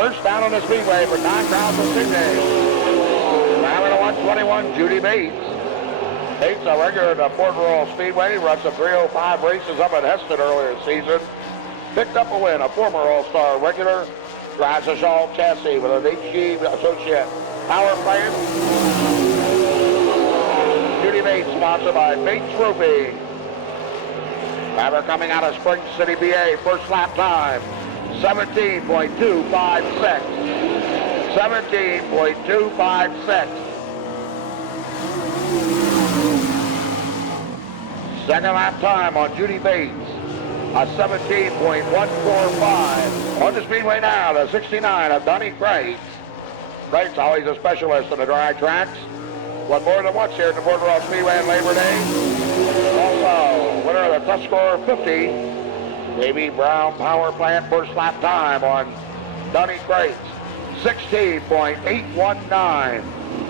First down on the Speedway for 9,000 Sydney. Driving to 121, Judy Bates. Bates, a regular at the Port Royal Speedway, runs some 305 races up at Heston earlier this season. Picked up a win, a former All-Star regular. Drives a Shaw chassis with an HG associate power plant. Judy Bates, sponsored by Bates Roofing. Driver coming out of Spring City, BA, first lap time, 17.256. 17.256. Second lap time on Judy Bates, a 17.145. On the Speedway now, the 69 of Donnie Crates. Crates always a specialist in the dry tracks. Won more than once here at the Port Royal Speedway on Labor Day. Also, winner of the Tuscarora 50. Davey Brown Power Plant first lap time on Donnie Crates. 16.819.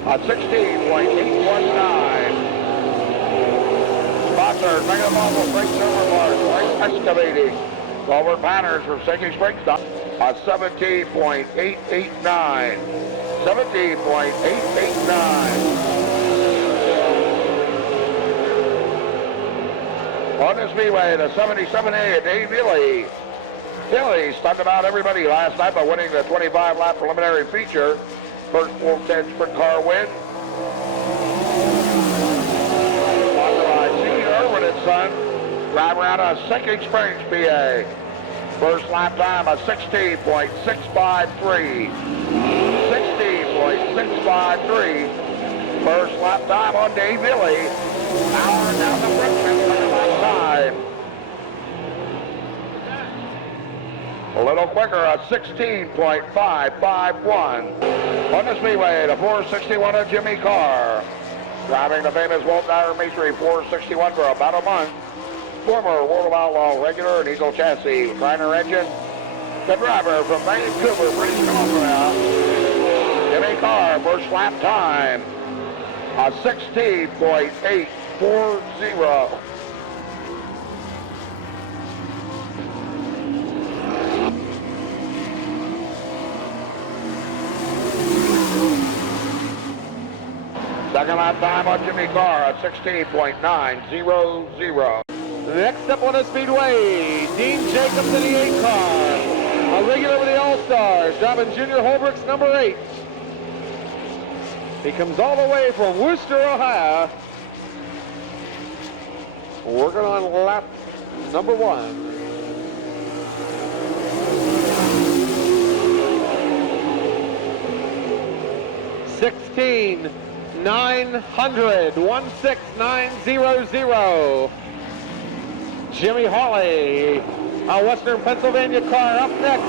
A 16.819. Sponsor, Mega Mobile Freight Silver Mart, Freight Excavating. Culvert Banners from Sinking Springs. A 17.889. 17.889. On the Speedway, the 77A of Dave Ely. Ely stunned about everybody last night by winning the 25-lap preliminary feature. First 410 sprint car win. Sponsored by C. Irwin and Son. Driver out of Sinking Springs, PA. First lap time of 16.653. 16.653. First lap time on Dave Ely. Hour down the front time. A little quicker, a 16.551. On the Speedway, the 461 of Jimmy Carr. Driving the famous Walt Dyer Masonry 461 for about a month. Former World of Outlaw regular and Eagle chassis, Reiner engine. The driver from Vancouver, British Columbia. Jimmy Carr, first lap time, a 16.840. Second lap time on Jimmy Carr at 16.900. Next up on the Speedway, Dean Jacobs in the 8 car. A regular with the All-Stars, driving Junior Holbrook's number 8. He comes all the way from Worcester, Ohio. Working on lap number 1. $16,900, 16900. Jimmy Hawley, a Western Pennsylvania car up next.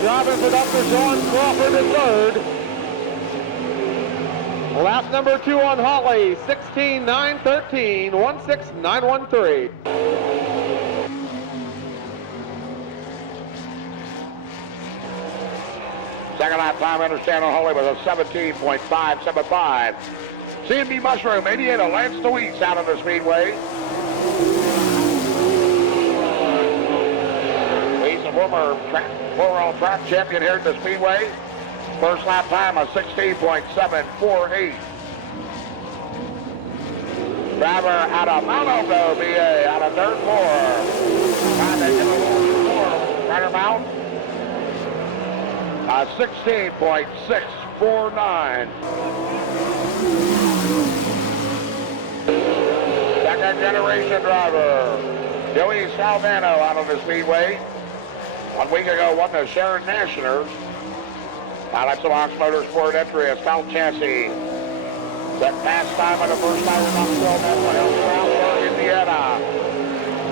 Driving for Dr. John Crawford in third. Lap number 2 on Hawley, 16,913, 16913. Second lap time, understand on Hawley with a 17.575. C&B Mushroom, 88 of Lance DeWeese out of the Speedway. He's a former four-round track champion here at the Speedway. First lap time of 16.748. Driver out of Mount Ogo, BA, out of third floor. Trying to get a little more. Right about 16.649. Second generation driver, Joey Salvano out of the Speedway. 1 week ago won the Sharon Nationals. Pilots of Ox Motorsport entry, a stout chassis. That fast time on the first time in Knoxville, Stroudsburg, Indiana.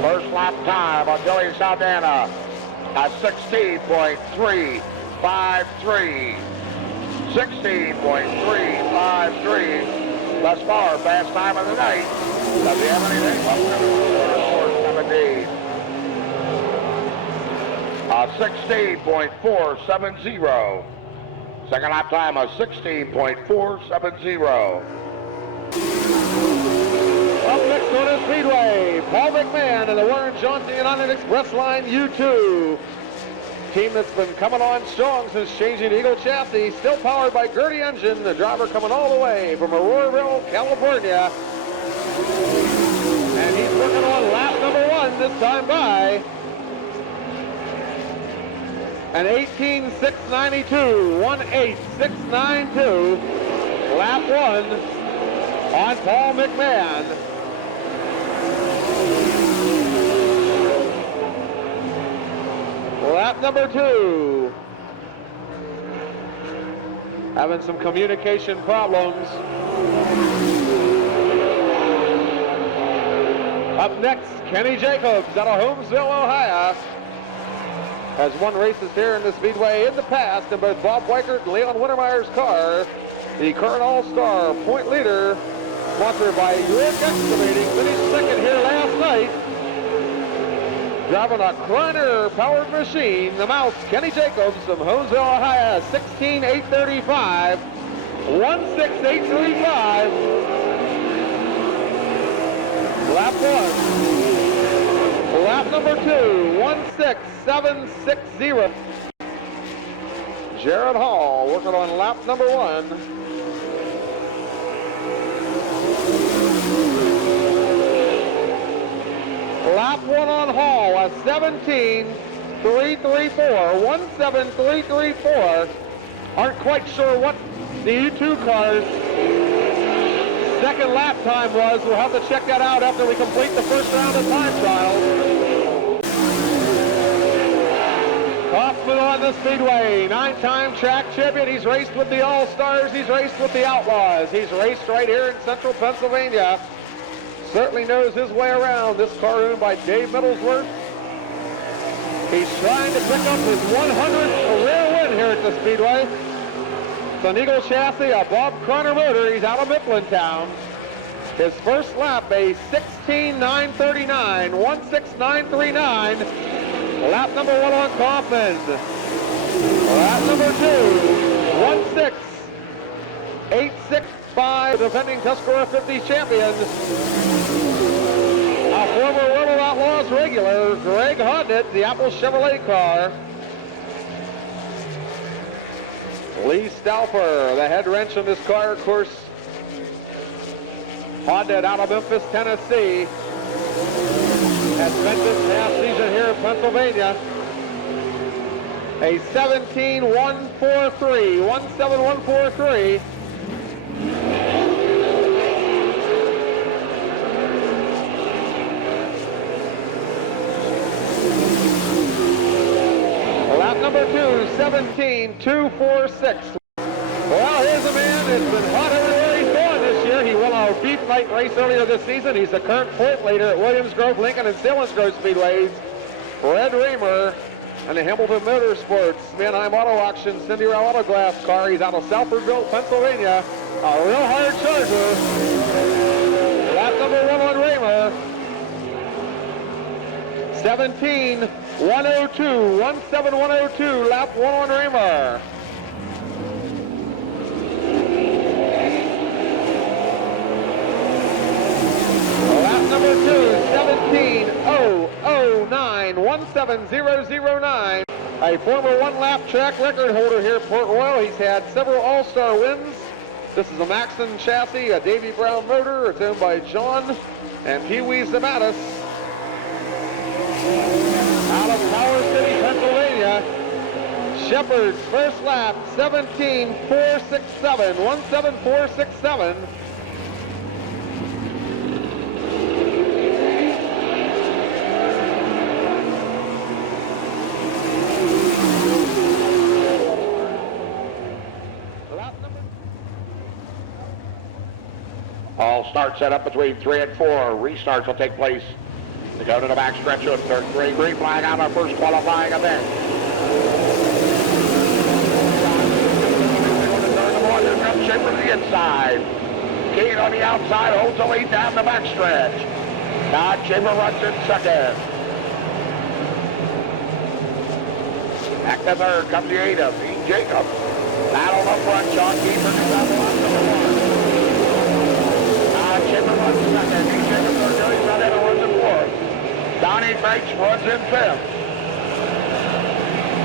First lap time on Joey Saldana at 16.353. 16.353. Thus far, fast time of the night. Does he have anything? Motorsport 17. 16.470. Second lap time of 16.470. Up next on the Speedway, Paul McMahon and the Warren Johnson United Express Line U2. team that's been coming on strong since changing Eagle chassis, still powered by Gertie engine. The driver coming all the way from Auroraville, California. And he's working on lap number 1 this time by an 18.692, 1.8692, lap 1 on Paul McMahon. Lap number 2. Having some communication problems. Up next, Kenny Jacobs out of Holmesville, Ohio. Has won races here in the Speedway in the past in both Bob Weichert and Leon Wintermeyer's car. The current All-Star point leader, sponsored by York Excavating, finished second here last night. Driving a Kreiner-powered machine, the mouse, Kenny Jacobs from Holmesville, Ohio, 16.835, 1.6835. Lap 1. Lap number 2, 1.6760. Jared Hall working on lap number 1. Lap 1 on Hall, a 17.334, 1.7334. Aren't quite sure what the U2 car's second lap time was. We'll have to check that out after we complete the first round of time trials. Kaufman on the Speedway, 9-time track champion. He's raced with the All-Stars. He's raced with the Outlaws. He's raced right here in central Pennsylvania. Certainly knows his way around. This car owned by Dave Middlesworth. He's trying to pick up his 100th career win here at the Speedway. It's an Eagle chassis, a Bob Kreiner motor. He's out of Mifflintown. His first lap, a 16.939, 1.6939. Lap number 1 on Kaufman. Lap number 2, 1.6865, defending Tuscarora 50 champion. A former Little Outlaws regular, Greg Hodnett, the Apple Chevrolet car. Lee Stauffer, the head wrench on this car, of course. Hodnett out of Memphis, Tennessee. Has spent this past season here in Pennsylvania. A 17.143, 17143. Lap number 2, 17.246. Well, here's a man that's been hot everywhere he's going this year. He won a beef night race earlier this season. He's the current point leader at Williams Grove, Lincoln, and Selinsgrove Speedways. Red Raymer and the Hamilton Motorsports, Mannheim Auto Auction, Cindy Row Auto Glass car. He's out of Salfordville, Pennsylvania. A real hard charger. Lap number 1 on Raymer. 17.102, 17102, lap 1 on Raymer. Lap number 2, 17.009, 17009. A former one-lap track record holder here at Port Royal. He's had several All-Star wins. This is a Maxon chassis, a Davy Brown motor. It's owned by John and Pee Wee Zamatis. Out of Power City, Pennsylvania. Shepherd's first lap, 17.467, 17467. All start set up between 3 and 4. Restarts will take place to go to the back stretch of third green flag on our first qualifying event. Shape from the inside. Keane on the outside holds the lead down the back stretch. Todd Shaper runs in second. Back to third comes the 8 of Pete Jacob. Battle up front, Sean Kiefer is up on number 1. Todd Shaper runs second. Pete Jacob runs in 4th. Donnie Bates runs in 5th.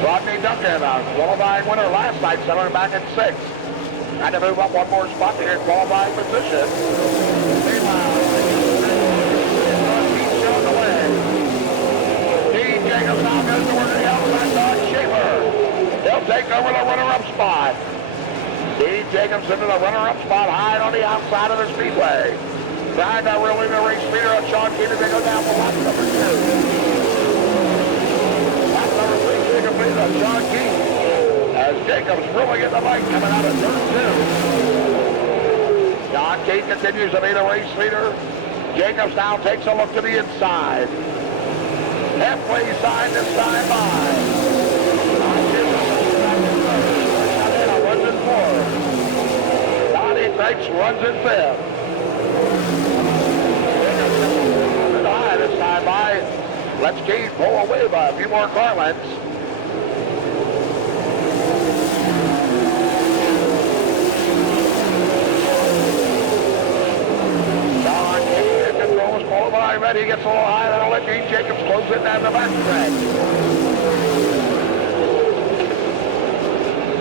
Rodney Duncan, a qualifying winner last night, settling back at 6th. Trying to move up one more spot to get qualifying position. Meanwhile, he's showing the way. Dean Jacobs now goes to work the outside dog Schaefer. He'll take over the runner-up spot. Dean Jacobs into the runner-up spot, high on the outside of the Speedway. Trying to reel in the race leader of Sean Keenan to go down for lap number 2. Lap number 3 completed of Sean Keenan as Jacobs really in the light coming out of turn 2. Sean Keenan continues to be the race leader. Jacobs now takes a look to the inside. Halfway side this time by. Runs in 4th. Donnie Kreitz runs in 5th. High this time by. Let's Keith pull away by a few more car lengths. Don Keith controls qualifying ready. He gets a little high. That'll let Dean Jacobs close it down the back stretch.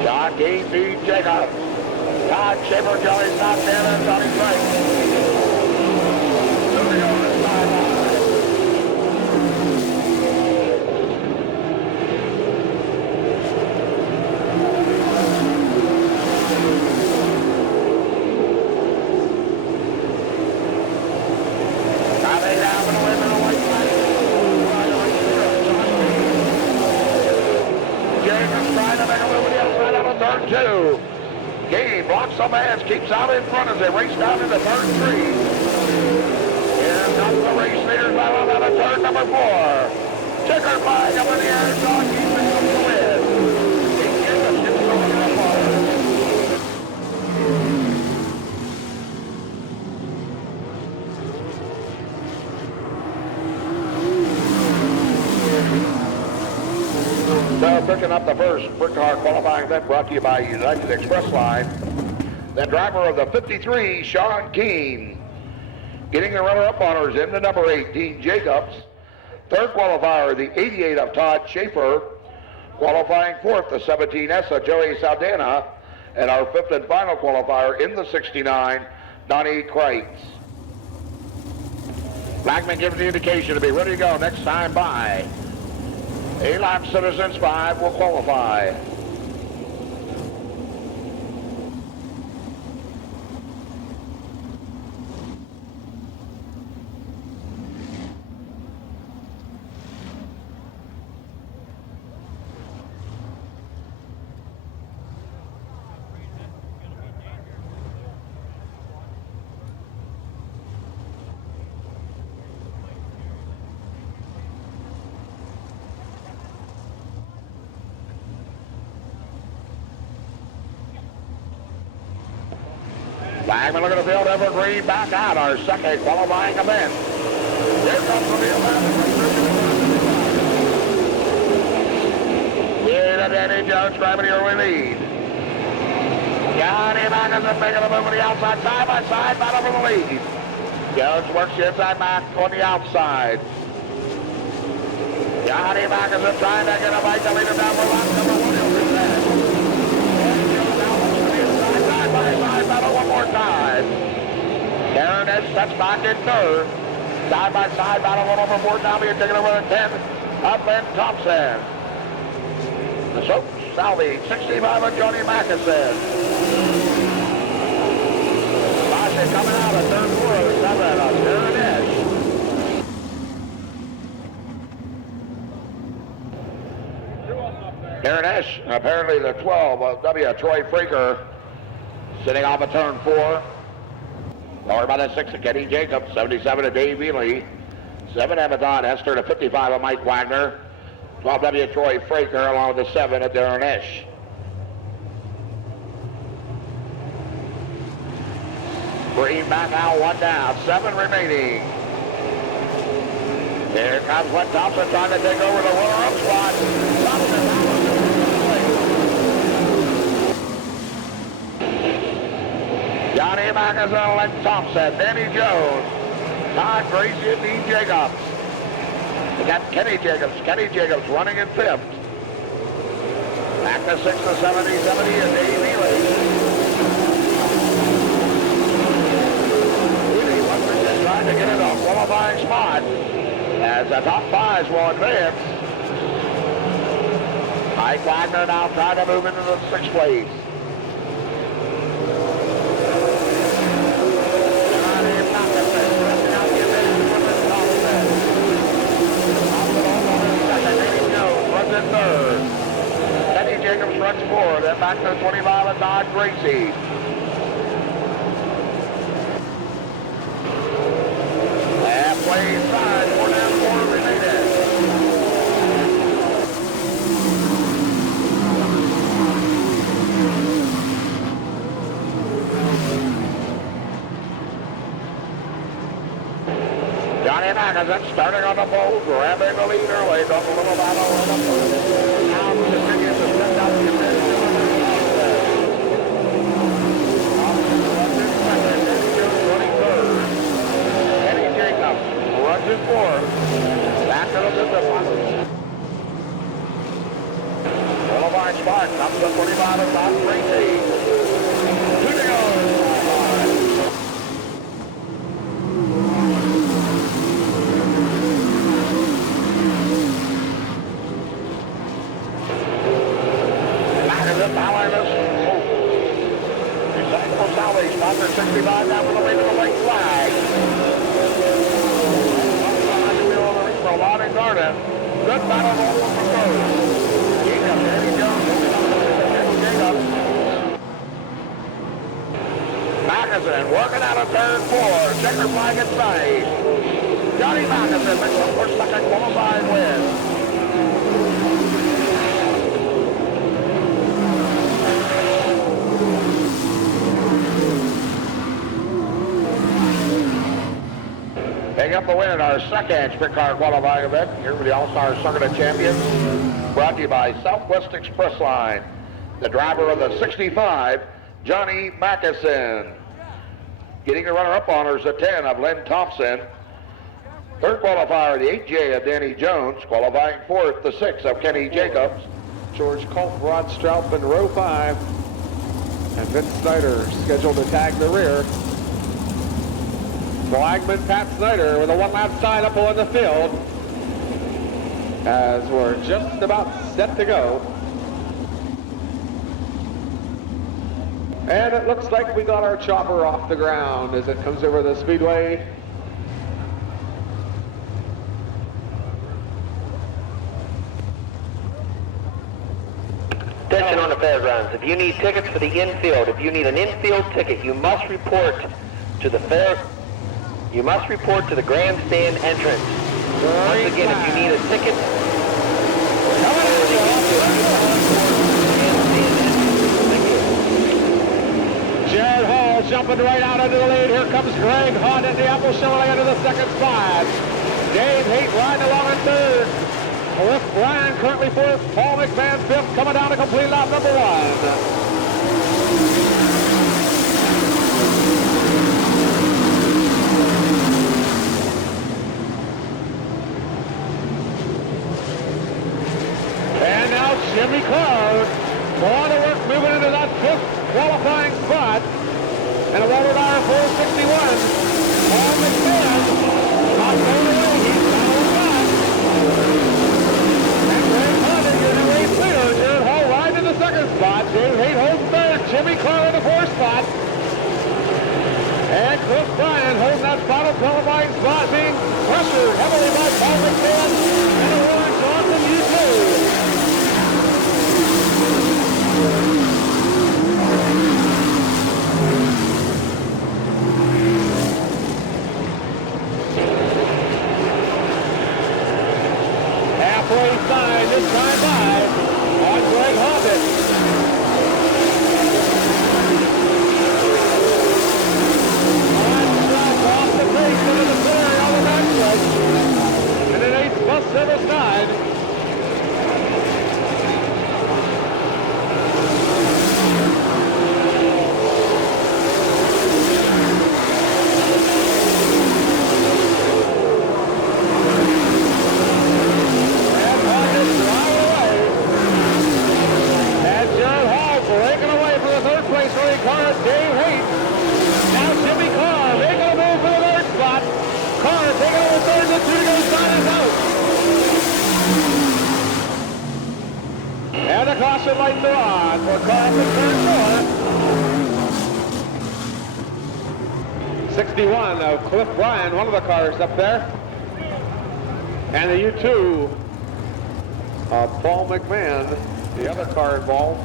John Keane, Dean Jacobs. Todd Schaefer, Joey Santana, and Donnie Kreitz. Here we go this time. Coming down and away from the white flag. Jacobs trying to make a move with the outside out of turn 2. Keane blocks the man, keeps out in front as they race down into turn 3. Here comes the race leaders out of turn number 4. Checker flag up in the air. Sean Keane picks up the win. Dean Jacobs gets the runner-up honors. So picking up the first sprint car qualifying event brought to you by United Express Line. The driver of the 53, Sean Keane. Getting the runner-up honors in the number 8, Dean Jacobs. Third qualifier, the 88 of Todd Schaefer. Qualifying 4th, the 17S of Joey Saldana. And our 5th and final qualifier in the 69, Donnie Kreitz. Blackman gives the indication to be ready to go next time by. A-Lap Citizens 5 will qualify. Flagman looking to field Evergreen back out, our second qualifying event. Here comes the field. Here to Danny Jones driving the early lead. Johnny Mackinson making a move on the outside, side by side, battle for the lead. Jones works the inside back on the outside. Johnny Mackinson trying to get a bite to lead him down for lap number 1. Side battle one more time. Darren Edge steps back in 3rd. Side by side battle one over 4 now being taken over at 10. Up and Thompson. The Soap Salvi 65 of Johnny Mackinson. Sasha coming out of turn 4 of the 7 of Darren Edge. Darren Edge, apparently the 12 of W. Troy Fraker. Sitting off of turn 4. Lowered by the 6 of Kenny Jacobs, 77 of Dave Ely. 7 Abaddon Hester to 55 of Mike Wagner. 12 W. Troy Fraker along with the 7 of Darren Esch. Green back out, 1 down, 7 remaining. Here comes Wes Thompson trying to take over the runner-up spot. Thompson Johnny Mackinson and Thompson, Danny Jones, Todd Gracie and Dean Jacobs. We got Kenny Jacobs running in 5th. Back to 6 to 70, 70 and Dave Ely. Ely once again trying to get it on qualifying spot as the top fives will advance. Mike Wagner now trying to move into the 6th place. In third. Kenny Jacobs runs forward, then back to 25 and Don Gracie. Halfway inside, 4 down, 4 remaining. Johnny Magazine starting on the pole, grabbing the lead early, does a little battle with him. Now continues to step out the finish. Running third. Kenny Jacobs runs in fourth. Back to the fifth. Qualifying spot comes to 25 and Don Gracie. 2 to go. Number 65 down from the way to the white flag. For Lawn and Garden. Good battle over for third. Jacobs, Danny Jones, Jacobs. Magazine working out of turn 4. Checker flag inside. Johnny Magazine makes the first second qualifying win. Picking up the win in our second sprint car qualifying event here with the All-Star Circuit of Champions. Brought to you by Southwest Express Line. The driver of the 65, Johnny Mackison. Getting the runner-up honors at 10 of Lynn Thompson. Third qualifier, the 8J of Danny Jones. Qualifying fourth, the 6 of Kenny Jacobs. George Culp, Rod Straub in row 5. And Vince Snyder scheduled to tag the rear. Flagman Pat Snyder with a one-lap sign up on the field as we're just about set to go. And it looks like we got our chopper off the ground as it comes over the speedway. Attention on the fairgrounds. If you need tickets for the infield, if you need an infield ticket, you must report to the grandstand entrance. Once again, if you need a ticket, Jared Hall jumping right out into the lead. Here comes Greg Hunt and the Apple Chevrolet into the second spot. Dave Haight riding along in third. Cliff Bryan currently fourth. Paul McMahon fifth, coming down to complete lap number 1. Jimmy Cloud going to work, moving into that 5th qualifying spot. And a Robert R. 461. Paul McMahon not going away. He's down on back. And Greg Hunt is your new race leader. Jared Hall riding in the 2nd spot. Dave Haight holds 3rd. Jimmy Cloud in the 4th spot. And Cliff Bryan holding that final qualifying spot, being pressured heavily by Paul McMahon and the Warren Johnson U2. the caution lights are on for car up in turn 4. 61 of Cliff Bryan, one of the cars up there. And the U2 of Paul McMahon, the other car involved.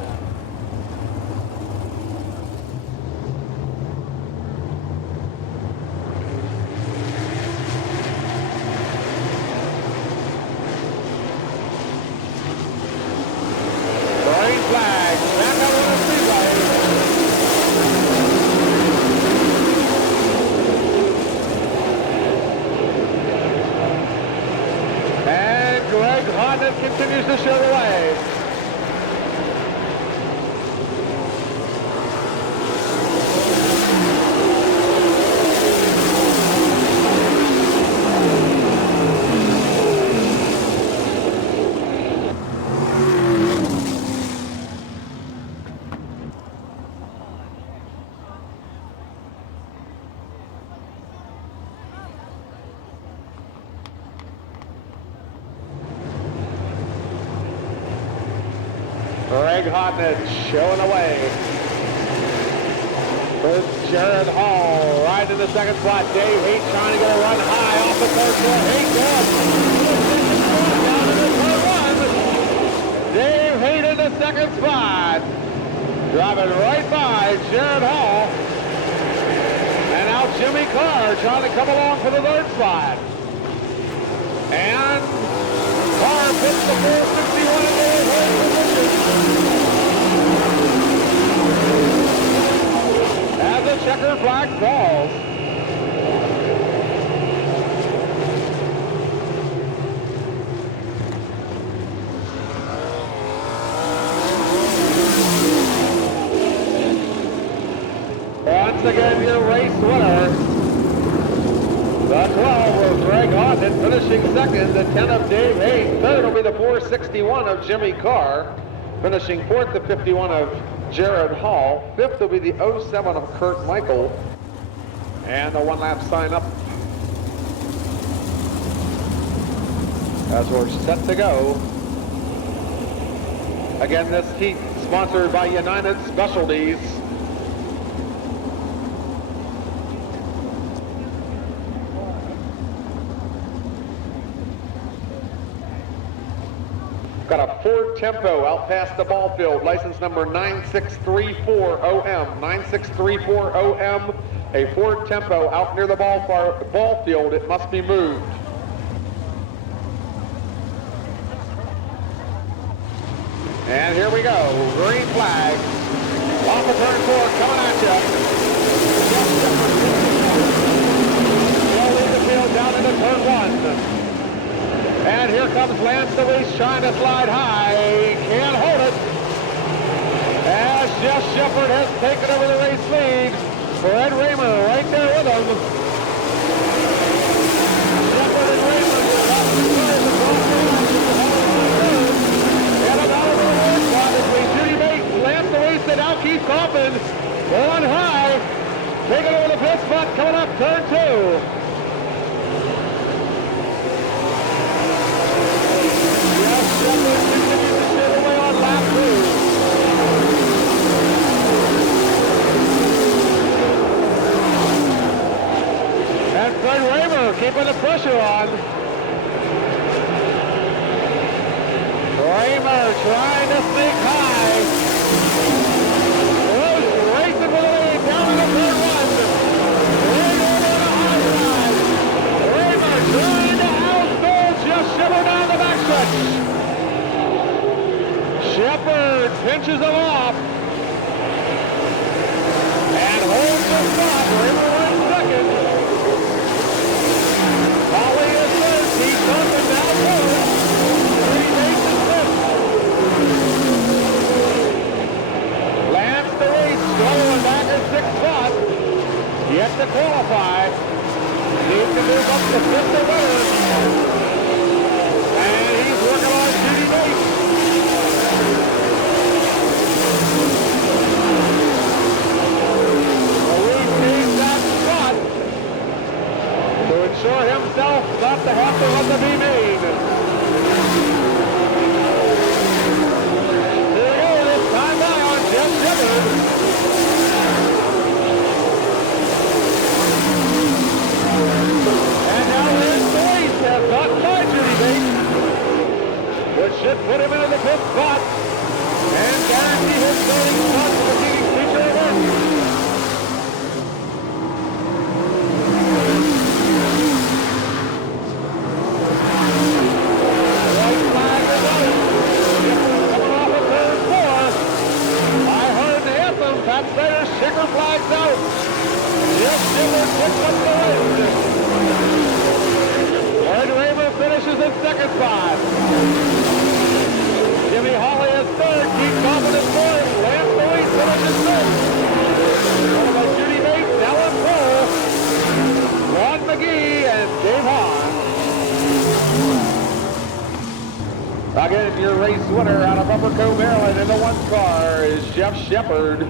Green flag, back out on the speedway. And Greg Hodnett continues to show the way. Greg Hodnett showing the way. With Jared Hall right in the second spot. Dave Haight trying to get a run high off the turn 4. Haight down to the turn 1. Dave Haight in the second spot. Driving right by Jared Hall. And now Jimmy Carr trying to come along for the third spot. And Carr puts the 461 in the third position. As the checker flag falls. Once again, your race winner. The 12 of Greg Hodnett finishing second. The 10 of Dave Haight. Third will be the 461 of Jimmy Carr. Finishing fourth, the 51 of Jared Hall. Fifth will be the 07 of Kurt Michael. And the one-lap sign up as we're set to go. Again, this heat sponsored by United Specialties. Got a Ford Tempo out past the ball field, license number 9634OM. 9634OM, a Ford Tempo out near the ball field. It must be moved. And here we go, green flag. Off of turn 4, coming at you. They'll lead the field down into turn 1. And here comes Lance DeWeese trying to slide high. He can't hold it. As Jeff Shepard has taken over the race lead. Fred Raymer right there with him. Shepard and Raymer across the third. And about over the fourth spot between Judy Bates, Lance DeWeese, and now Keith Coffin going high. Taking over the fifth spot, coming up turn 2. And Fred Raymer keeping the pressure on. Raymer trying to sneak high. Rose racing with the lead down in the third 1. Raymer on the high side. Raymer trying to outgoal Jeff Shepard down the backstretch. Shepard pinches him off and holds the spot. Raymer runs second. Holly is third. Keith Coffin now fourth. Three races fifth. Lance DeWeese going back in sixth spot. Yet to qualify. Needs to move up to fifth or better. And he's working on Judy Bates. Ensure himself not to have to run the B main. fifth spot and guarantee his starting spot for the seating feature event. White flag is out. Coming off of turn 4. I heard the anthem. Pat Snyder's checker flag's out. Jeff Shepard picks up the win. Fred Raymer finishes in second spot. Jimmy Hawley is third. Keith Coffin is fourth. Lance Louis finishes fifth. Followed by Judy Bates, Alan Kroll, Ron McGee, and Dave Hahn. Again, your race winner out of Upper Cove, Maryland in the 1 car is Jeff Shepard.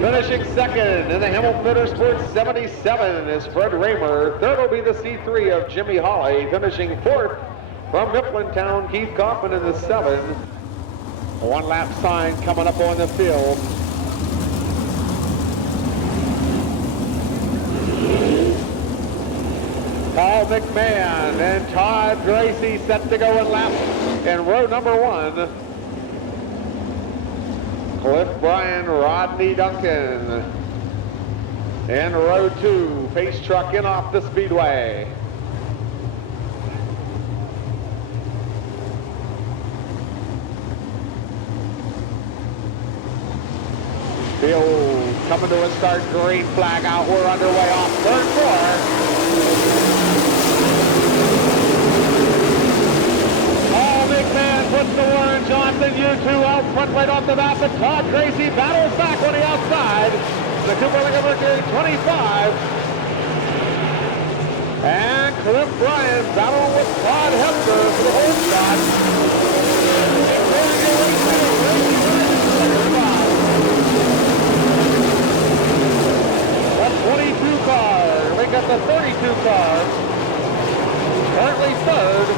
Finishing second in the Hamilton Motorsports 77 is Fred Raymer. Third will be the C3 of Jimmy Hawley. Finishing fourth from Mifflintown, Keith Kaufman in the 7. One lap sign coming up on the field. Paul McMahon and Todd Gracie set to go in row number 1. Cliff Bryan, Rodney Duncan. In row 2, Pace Truck in off the Speedway. Field coming to a start, green flag out. We're underway off turn 4. Paul McMahon puts the Warren Johnson U2 out front right off the bat, but Todd Gracie battles back on the outside. The Cooper Liquor Mercury 25. And Cliff Bryan battling with Todd Hepner for the whole shot. The 22 car, we got the 32 car, currently third.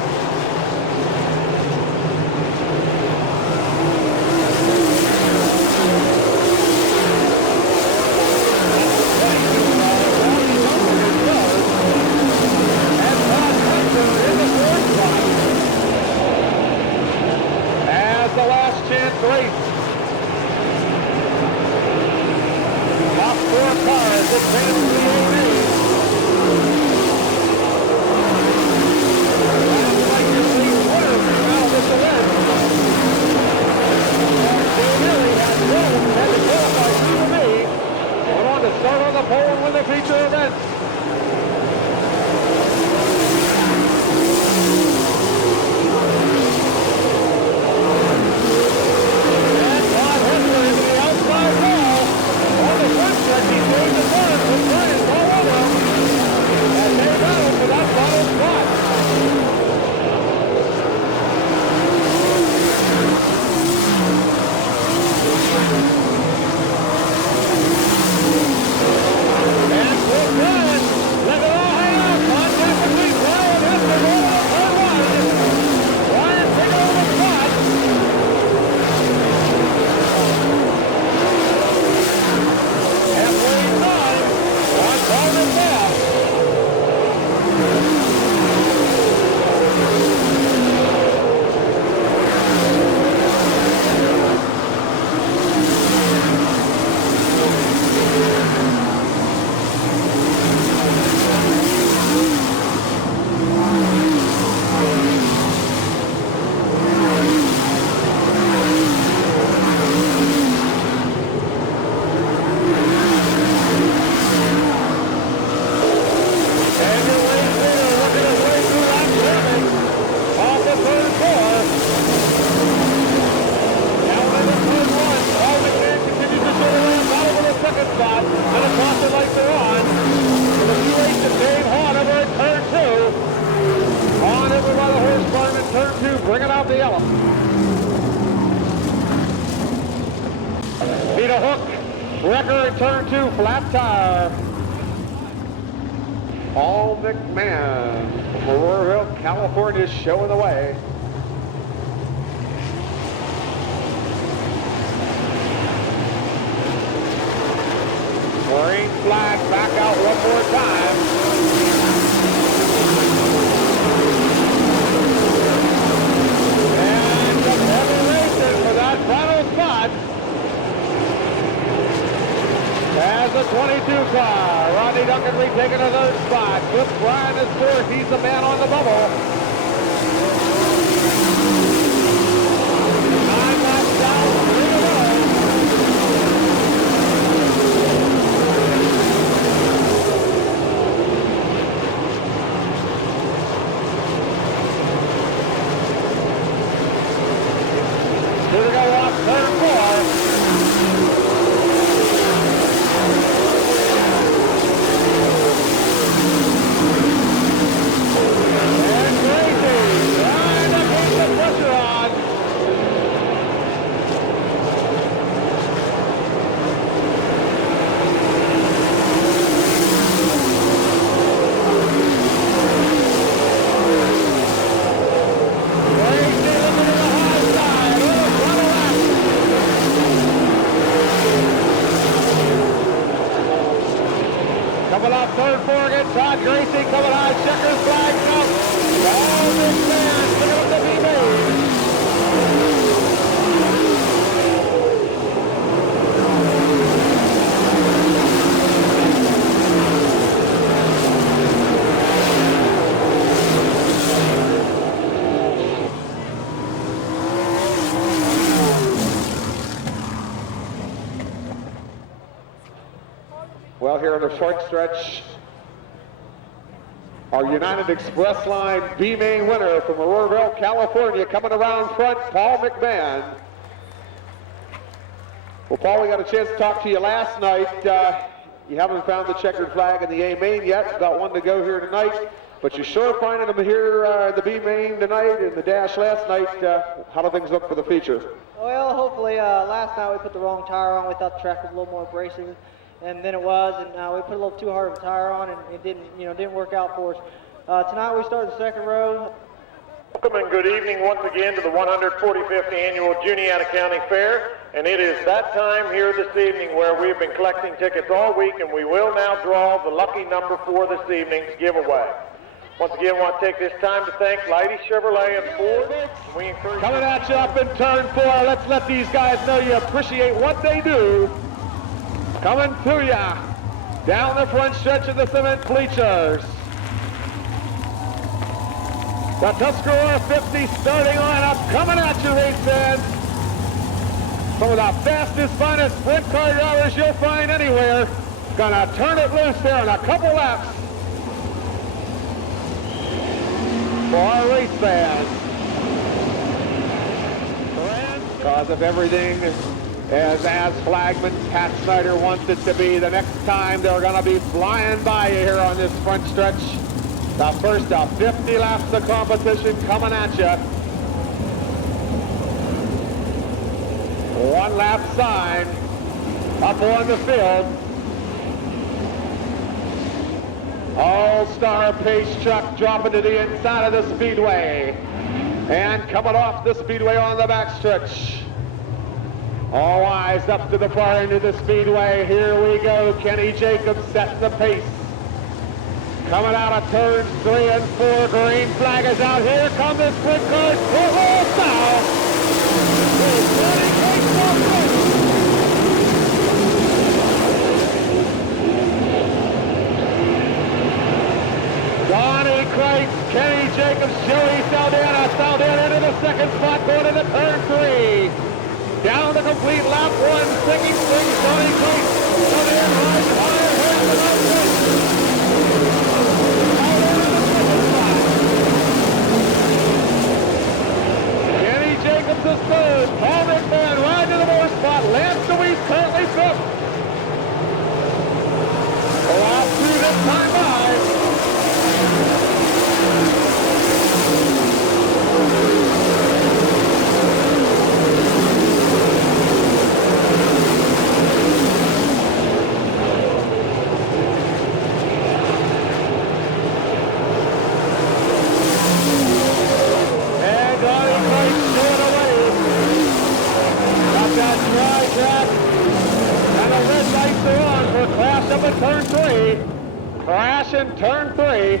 And Todd Hepner in the 4th spot. As the last chance race. Top 4 cars advance to the 8A. Last night, your lead winner out of the event. Dave Neely had to qualify through the main. Went on to start on the pole and win the feature event. And Todd Hepner into the outside wall. On the front stretch, he's doing the front with Bryan all over him. And they battle for that bottom spot. And Cliff Bryan, let it all hang out. Contact between Bryan and Hepner going on turn 1. Bryan taking over the spot. Halfway time, one ball is left. And your race leader working his way through that traffic off the turn 4. Down into turn 1. Paul McMahon continues to show the way battle for the second spot. And across the lights are on. For the 2-8 to Dave Hahn over at turn 2. On over by the horse barn in turn 2, bringing out the yellow. Need a hook. Wrecker in turn 2, flat tire. Paul McMahon from Auroraville, California, showing the way. Green flag back out one more time. And the 22 car. Rodney Duncan retaking the third spot. Cliff Bryan is fourth. He's the man on the bubble. 9 laps down, 3 to go. Here we go off turn 4. Coming off third four again, Todd Gracie coming high, checkers flag out. All big fans picking up the B-Main. Well, here on the short stretch, our United Express Line B-Main winner from Auroraville, California, coming around front, Paul McMahon. Well, Paul, we got a chance to talk to you last night. You haven't found the checkered flag in the A-Main yet. Got one to go here tonight, but you're sure finding them here in the B-Main tonight and the dash last night. How do things look for the feature? Well, hopefully, last night we put the wrong tire on. We thought the track was a little more abrasive, and then it was, and we put a little too hard of a tire on, and it didn't work out for us. Tonight we started the second row. Welcome and good evening once again to the 145th Annual Juniata County Fair, and it is that time here this evening where we've been collecting tickets all week, and we will now draw the lucky number for this evening's giveaway. Once again, I want to take this time to thank Leidy Chevrolet and Ford. And we encourage coming at you up in turn 4. Let's let these guys know you appreciate what they do. Coming to ya down the front stretch of the cement bleachers. The Tuscarora 50 starting lineup coming at you, race fans. Some of the fastest, finest sprint car drivers you'll find anywhere. Gonna turn it loose there in a couple laps for our race fans. Because of everything as Flagman Pat Snyder wants it to be. The next time they're going to be flying by you here on this front stretch. The first of 50 laps of competition coming at you. One lap sign up on the field. All-star pace truck dropping to the inside of the Speedway. And coming off the Speedway on the backstretch. All eyes up to the far end of the Speedway. Here we go. Kenny Jacobs setting the pace. Coming out of turns 3 and 4. Green flag is out. Here come the sprint cars. Full style. Donnie Kreitz, Kenny Jacobs, Joey Saldana. Saldana into the second spot going into turn 3. Down the complete lap 1, singing swings, Donnie Kreitz. Come in, right, higher, head, and outside. Kenny Jacobs is third. Paul McMahon right to the fourth spot. Lance DeWeese currently fifth. Lap 2 this time by. Crash up at turn 3. Crash in turn 3.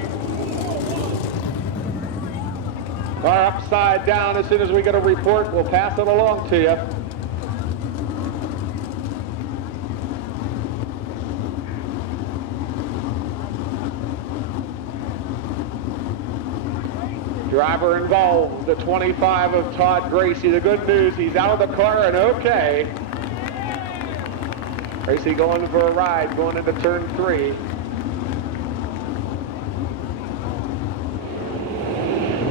Car upside down. As soon as we get a report, we'll pass it along to you. Driver involved, the 25 of Todd Gracie. The good news, he's out of the car and okay. Gracie going for a ride, going into turn 3.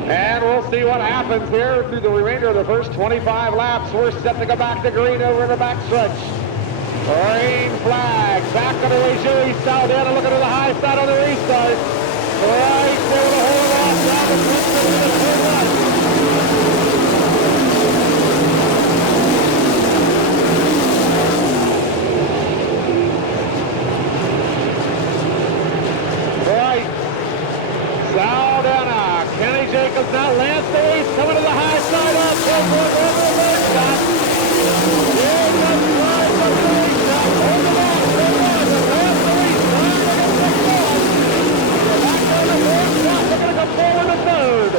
And we'll see what happens here through the remainder of the first 25 laps. We're set to go back to green over the back stretch. Green flag. Back on the way, Joey Saldana looking to the high side on the restart. Right there to hold off down the pit to the turn 1. Right. Saldana. Kenny Jacobs now. Lance Louise coming to the high side up. Over the third shot. Here's the drive of the race now. Hold the line. Hold on. Lance Louise trying to get the ball. Back on the fourth shot. They're going to come forward to third.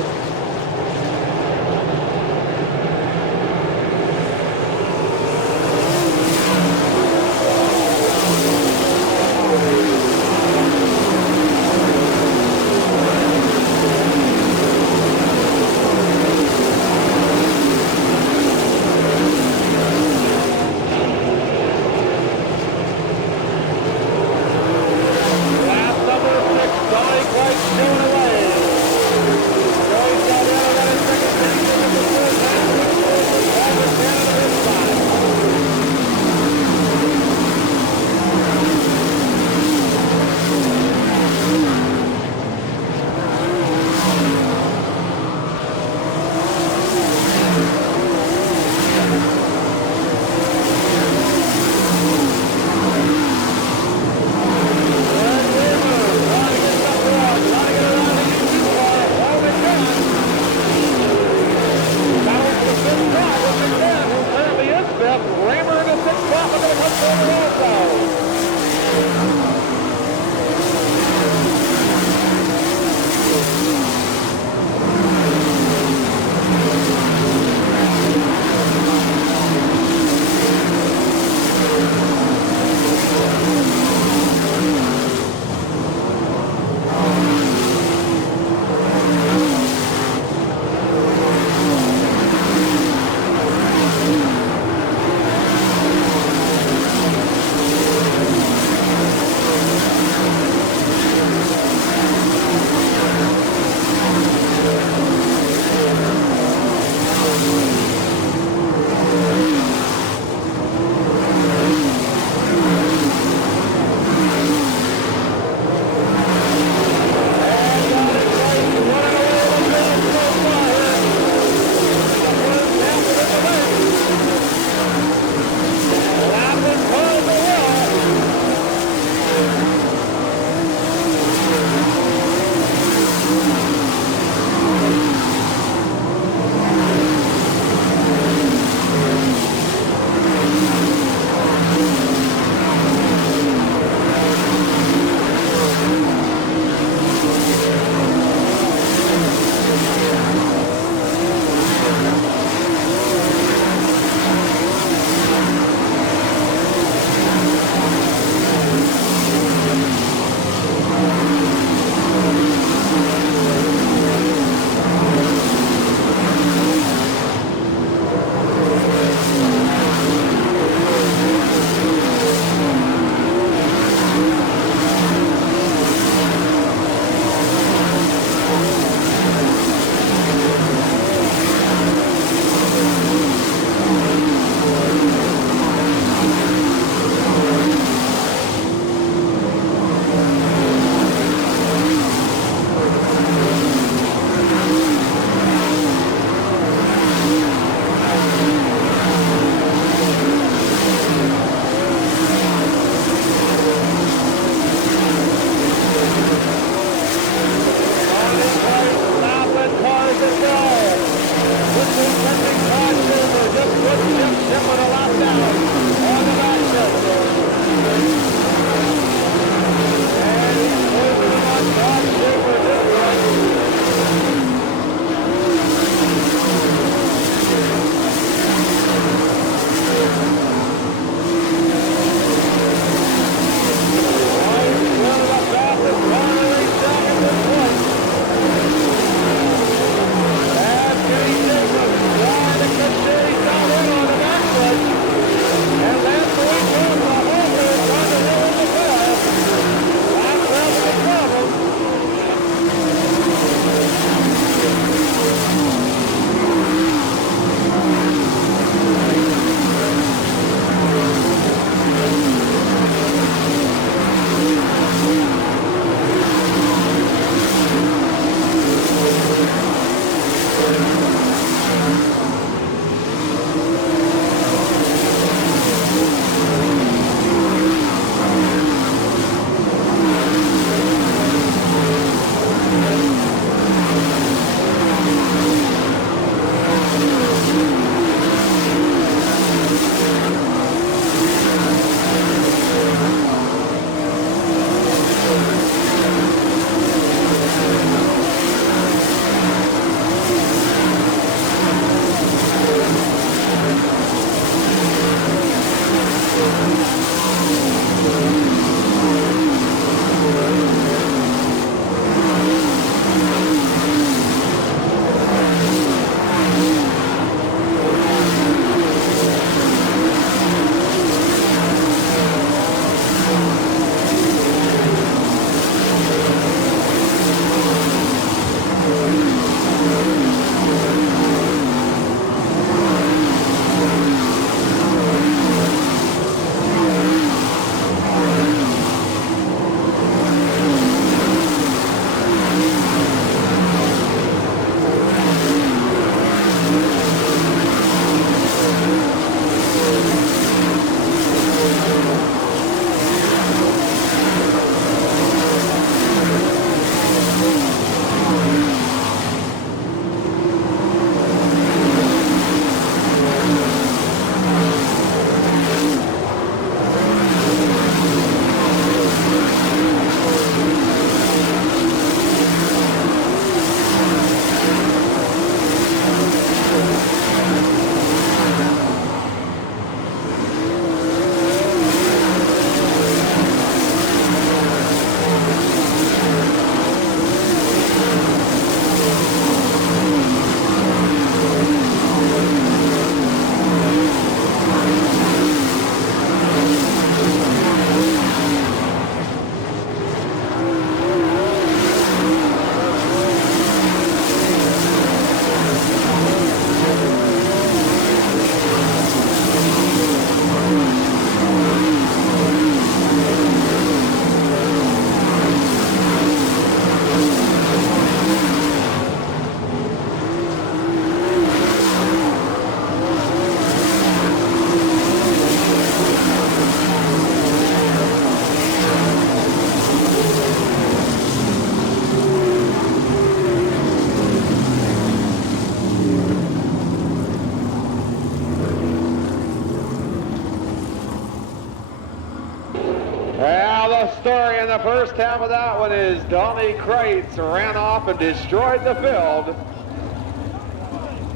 the story in the first half of that one is Donnie Kreitz ran off and destroyed the field.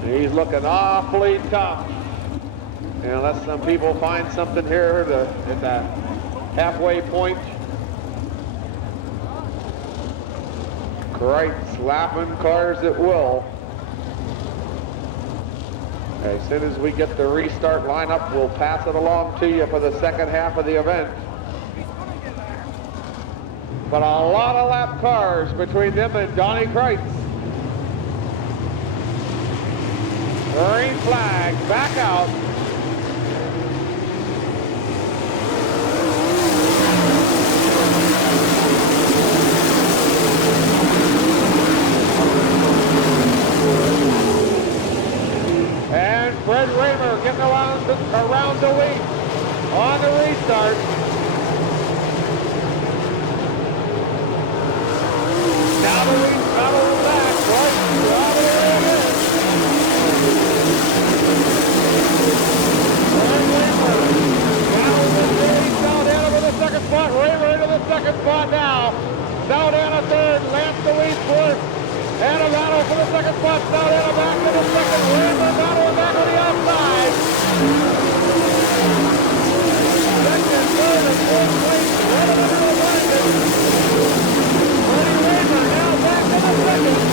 He's looking awfully tough. And unless some people find something here at the halfway point. Kreitz lapping cars at will. As soon as we get the restart lineup, we'll pass it along to you for the second half of the event. But a lot of lap cars between them and Donnie Kreitz. Green flag, back out. And Fred Raymer getting around the lead on the restart. Now the lead battle back. Right? Fred Raymer now in the lead. Saldana with the second spot. Raymer into the second spot now. Saldana third. Lance the lead fourth. And a battle for the second spot. Saldana back to the second. Raymer battling back on the outside. Second, third, and fourth place. Right in the middle of the market. Freddie Raymer now back to the second.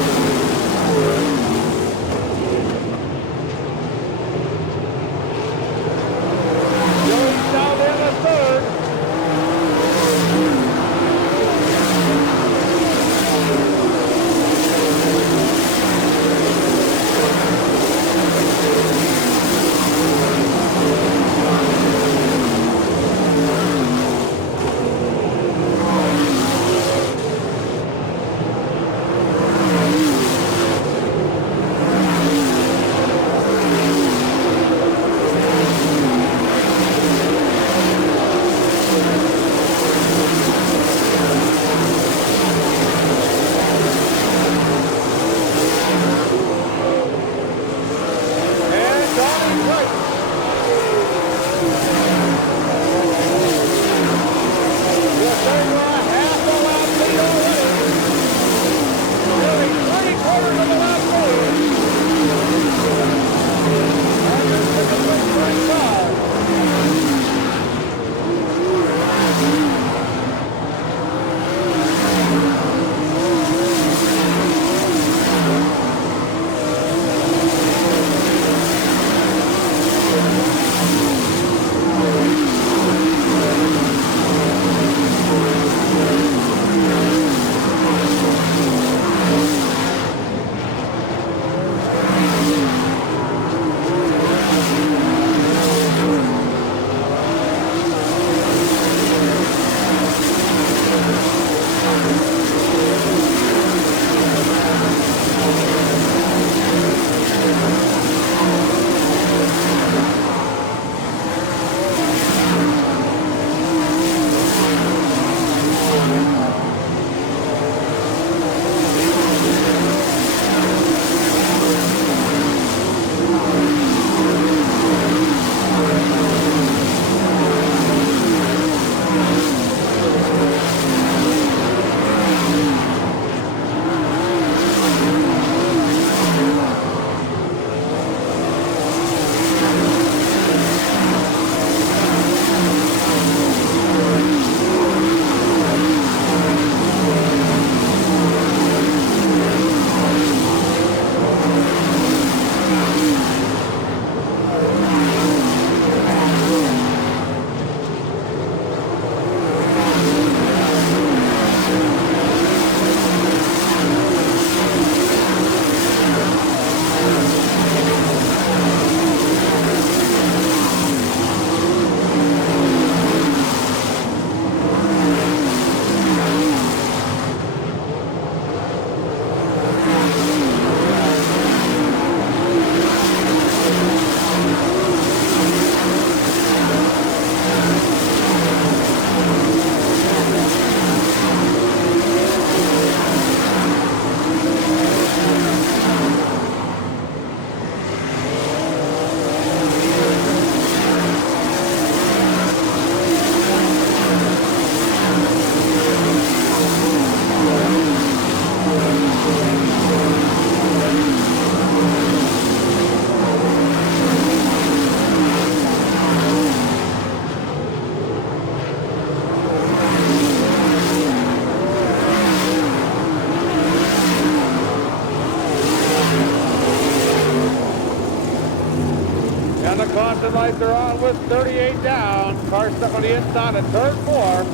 lights are on with 38 down. Car stuck on the inside at turn 4.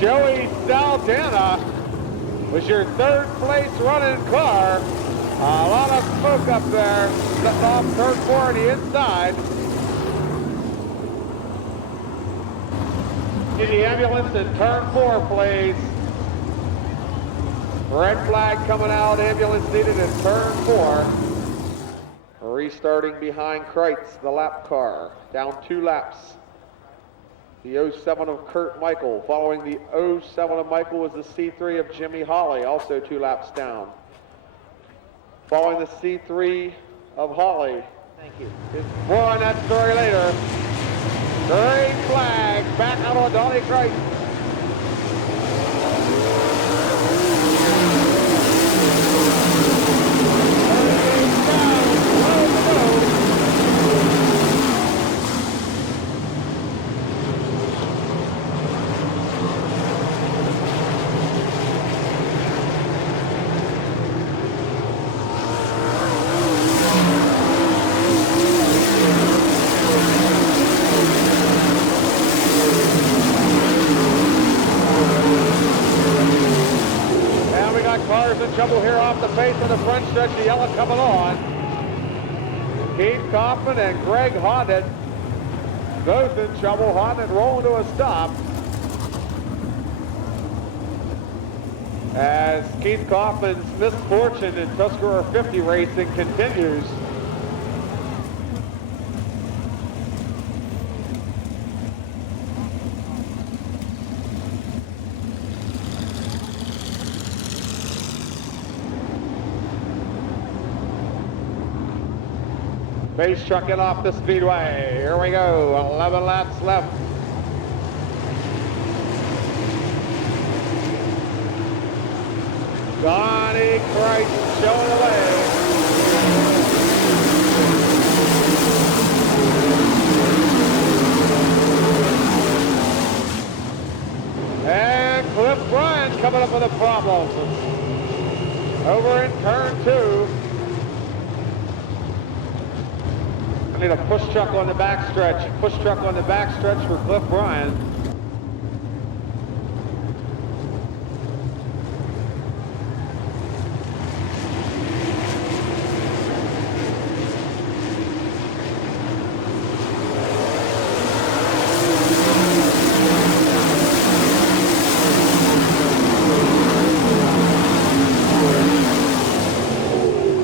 Joey Saldana was your third place running car. A lot of smoke up there, setting off turn 4 on the inside. The ambulance in turn 4, please. Red flag coming out, ambulance needed in turn 4. Restarting behind Kreitz, the lap car, down 2 laps. The 07 of Kurt Michael. Following the 07 of Michael was the C3 of Jimmy Hawley, also 2 laps down. Following the C3 of Hawley. Thank you. More on that story later. Green flag, back out on Donnie Kreitz. Cars in trouble here off the pace of the front stretch. The yellow coming on. Keith Kaufman and Greg Hodnett both in trouble. Hodnett rolling to a stop. As Keith Kaufman's misfortune in Tuscarora 50 racing continues. Pace trucking off the speedway. Here we go, 11 laps left. Donnie Kreitz showing the way. And Cliff Bryan coming up with a problem. Over in turn 2. Need a push truck on the backstretch. Push truck on the backstretch for Cliff Bryan.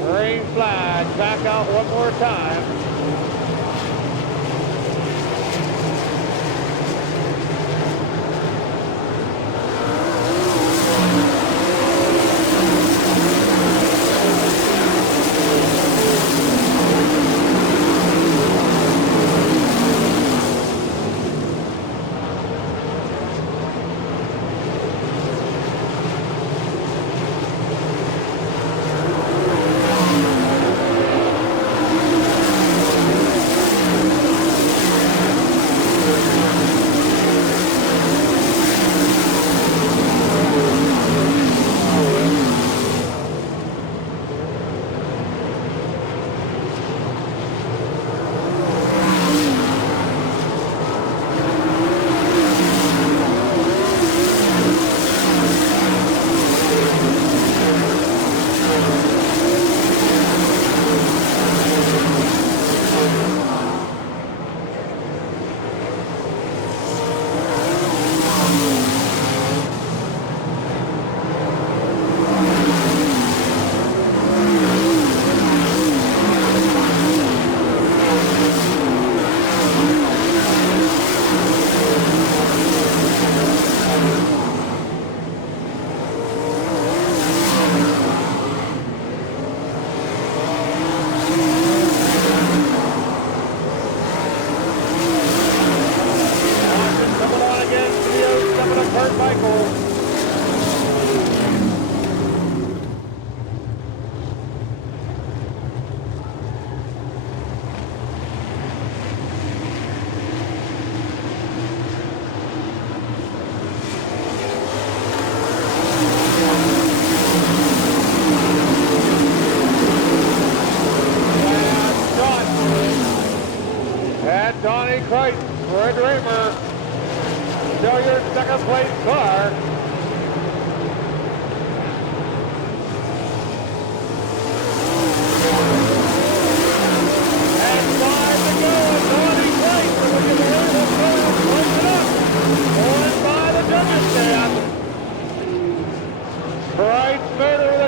Green flag, back out one more time.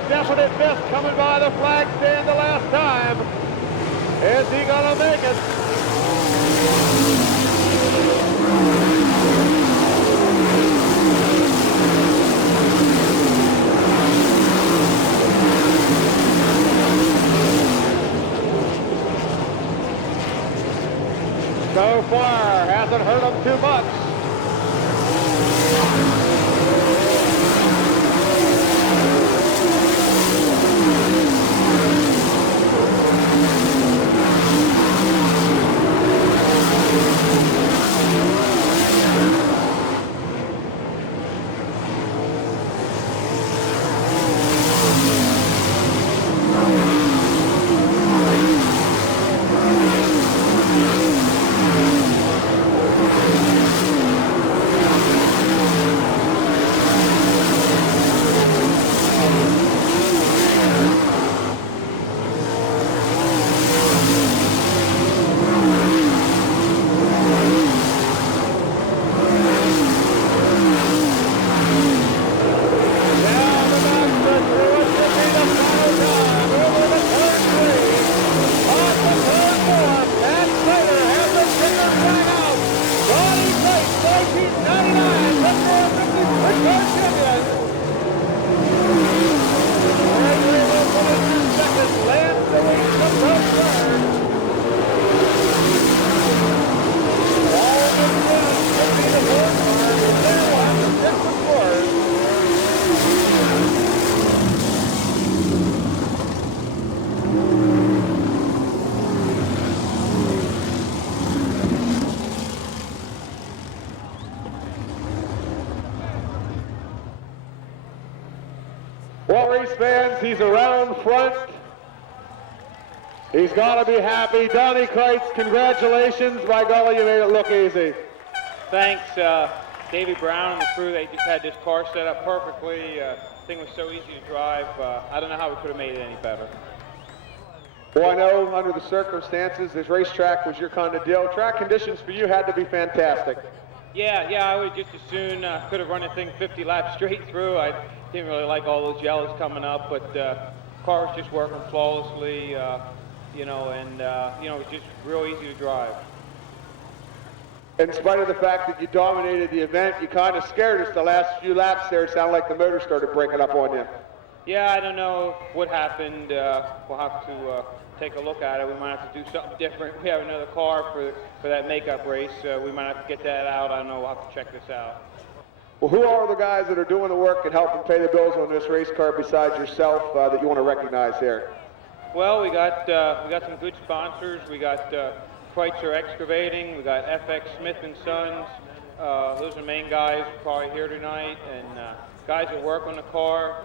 definite miss coming by the flag stand the last time. Is he gonna make it? So far, hasn't hurt him too much. Well, race fans, he's around front. He's got to be happy. Donnie Kreitz, congratulations. By golly, you made it look easy. Thanks, Davey Brown and the crew. They just had this car set up perfectly. The thing was so easy to drive. I don't know how we could have made it any better. Well, I know under the circumstances, this racetrack was your kind of deal. Track conditions for you had to be fantastic. Yeah, I would just as soon could have run the thing 50 laps straight through. I didn't really like all those yellows coming up, but car was just working flawlessly, you know, and you know, it was just real easy to drive. In spite of the fact that you dominated the event, you kind of scared us the last few laps there. It sounded like the motor started breaking up on you. Yeah, I don't know what happened. We'll have to take a look at it. We might have to do something different. We have another car for that makeup race. We might have to get that out. I don't know. We'll have to check this out. Well, who are the guys that are doing the work and helping pay the bills on this race car besides yourself that you want to recognize here? Well, we got some good sponsors. We got Kreitzer Excavating. We got FX Smith and Sons. Those are the main guys probably here tonight, and guys that work on the car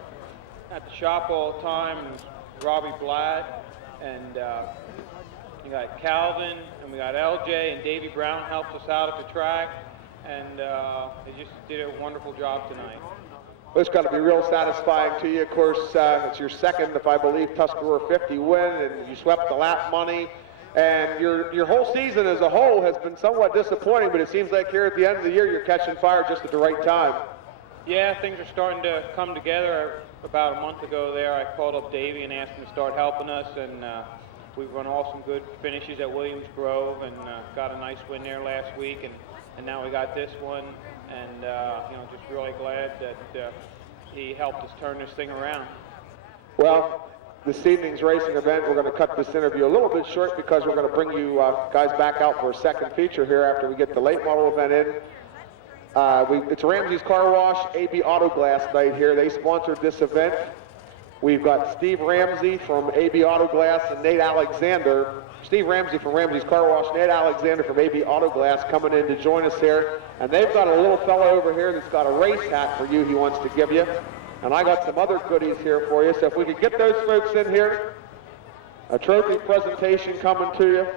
at the shop all the time. And Robbie Blatt, and we got Calvin, and we got LJ, and Davey Brown helps us out at the track, and they just did a wonderful job tonight. Well, it's got to be real satisfying to you. Of course, it's your second, if I believe, Tuscarora 50 win, and you swept the lap money. And your whole season as a whole has been somewhat disappointing, but it seems like here at the end of the year you're catching fire just at the right time. Yeah, things are starting to come together. About a month ago there, I called up Davey and asked him to start helping us, and we've run all some good finishes at Williams Grove, and got a nice win there last week, and now we got this one, and you know, just really glad that he helped us turn this thing around. Well, this evening's racing event, we're going to cut this interview a little bit short because we're going to bring you guys back out for a second feature here after we get the late model event in. It's Ramsey's Car Wash, AB Auto Glass night here. They sponsored this event. We've got Steve Ramsey from AB Auto Glass and Nate Alexander. Steve Ramsey from Ramsey's Car Wash, Nate Alexander from AB Auto Glass coming in to join us here. And they've got a little fellow over here that's got a race hat for you he wants to give you. And I got some other goodies here for you. So if we could get those folks in here, a trophy presentation coming to you.